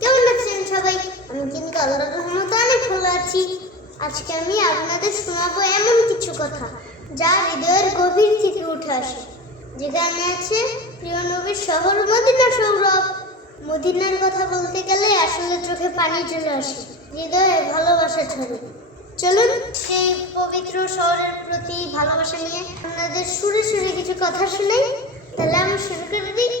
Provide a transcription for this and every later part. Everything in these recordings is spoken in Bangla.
কেমন আছেন সবাই? আমি কিন্তু আল্লাহর রহমতে অনেক ভালো আছি। আজকে আমি আপনাদের শোনাবো এমন কিছু কথা যা হৃদয়ের গভীর থেকে উঠে আসে। যেখানে আছে, প্রিয় নবীর শহর, মদিনা সৌরভ। মদিনার কথা বলতে গেলে আসলে চোখে পানি চলে আসে, হৃদয়ে ভালোবাসা ছড়ে। চলুন সেই পবিত্র শহরের প্রতি ভালোবাসা নিয়ে আপনাদের সুরে সুরে কিছু কথা শুনাই। তাহলে আমি শুরু করে দিই।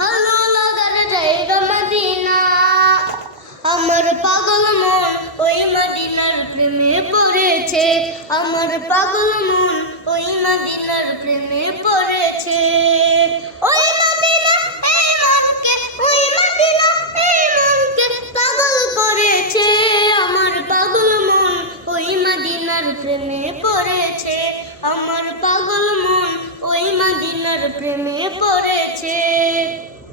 ভালো লাগার জায়গা মদিনা। আমার পাগল মন ওই মদিনার প্রেমে পড়েছে। আমার পাগল মন ওই মদিনার প্রেমে পড়েছে। প্রেমে পড়েছে।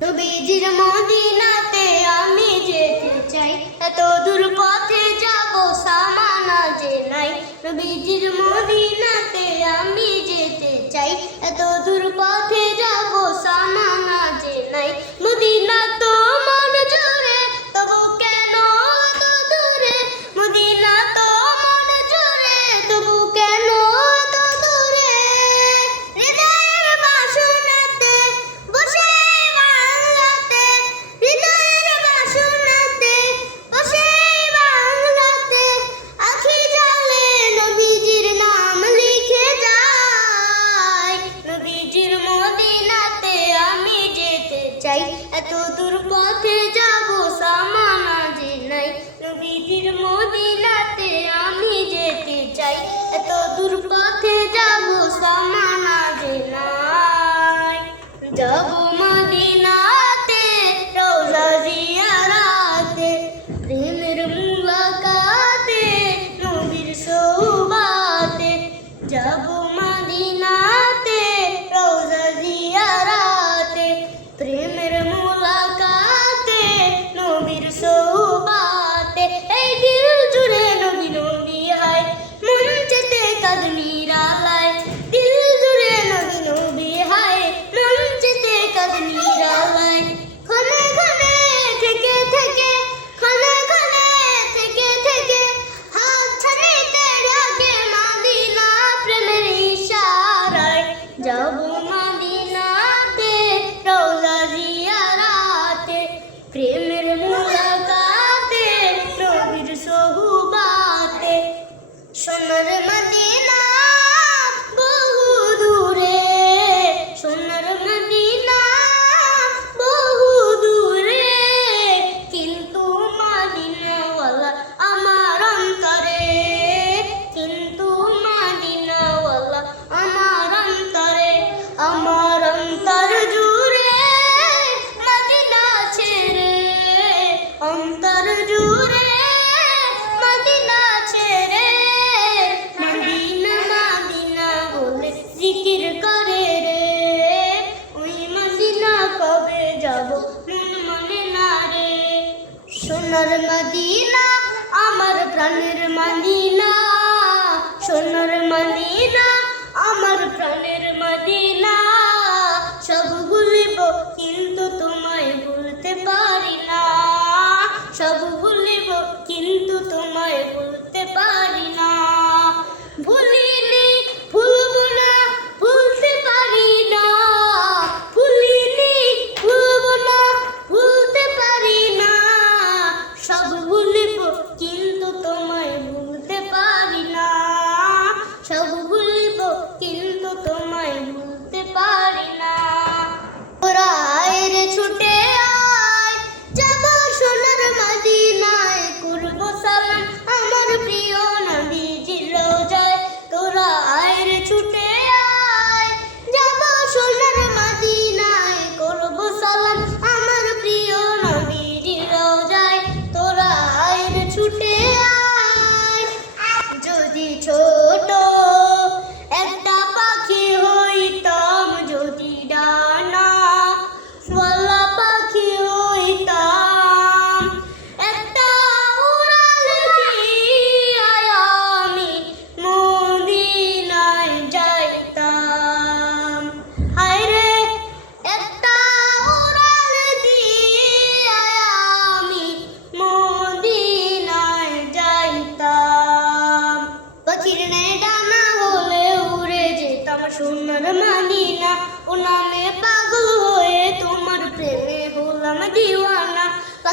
নবীজির মদিনাতে আমি যেতে চাই, এত দূর পথে যাব সামানা যে নাই। নবীজির মদিনাতে আমি যেতে চাই, এত দূর পথে যাব সামানা যে নাই। মদিনা চাই। এত দূর পথে যাব সামানা যে নাই। নবীজির মদিনাতে আমি যেতে চাই। এত দূর পথে যাব সামানা যে নাই। যাব যাব মাদিনাতে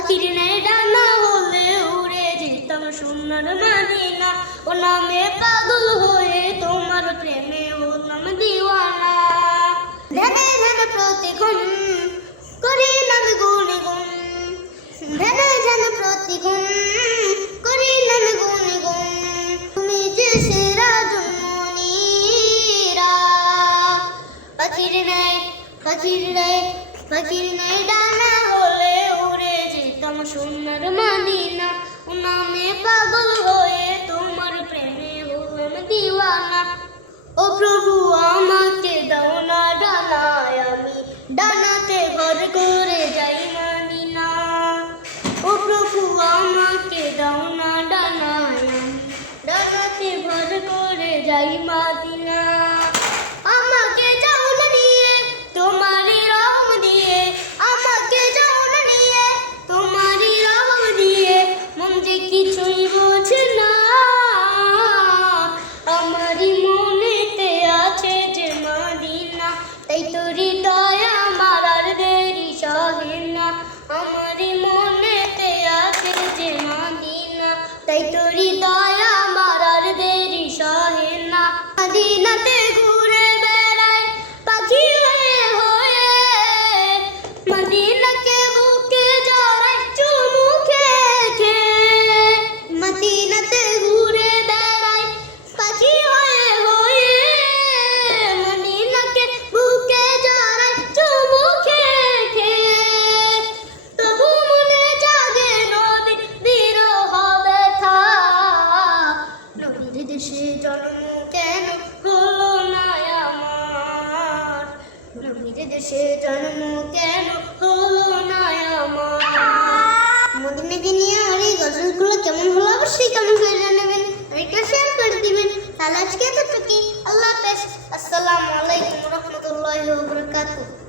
পাখির নেই ডানা হলে উড়ে যেতাম সোনার মাদিনা ও নামে পাগল হয়ে তোমার প্রেমে হলাম দিওয়ানা। ধ্যানে ধ্যানে প্রতিক্ষণ করি নামে গুণে গুণ ধ্যানে ধ্যানে প্রতিক্ষণ করি নামে গুণে গুণ তুমি যে সেরা জন্মনীরা পাখির নাই পাখির নাই পাখির নাই ডানা হলে সোনার মাদিনা। ও নামে পাগল হয়ে তোমার প্রেমে হলাম দিওয়ানা। ও প্রভু, আমাকে দাও না ডানায় আমি। জন্ম কেন হলো না আমার? মদিনাকে নিয়ে আর এই গজলগুলো কেমন হলো অবশ্যই কেমন করে জানাবেন। আর একটা শেয়ার করে দিবেন। তাহলে আজকে এতটুকুই। আল্লাহ হাফেজ। আসসালামু আলাইকুম রহমতুল্লাহ বারাকাতুহু।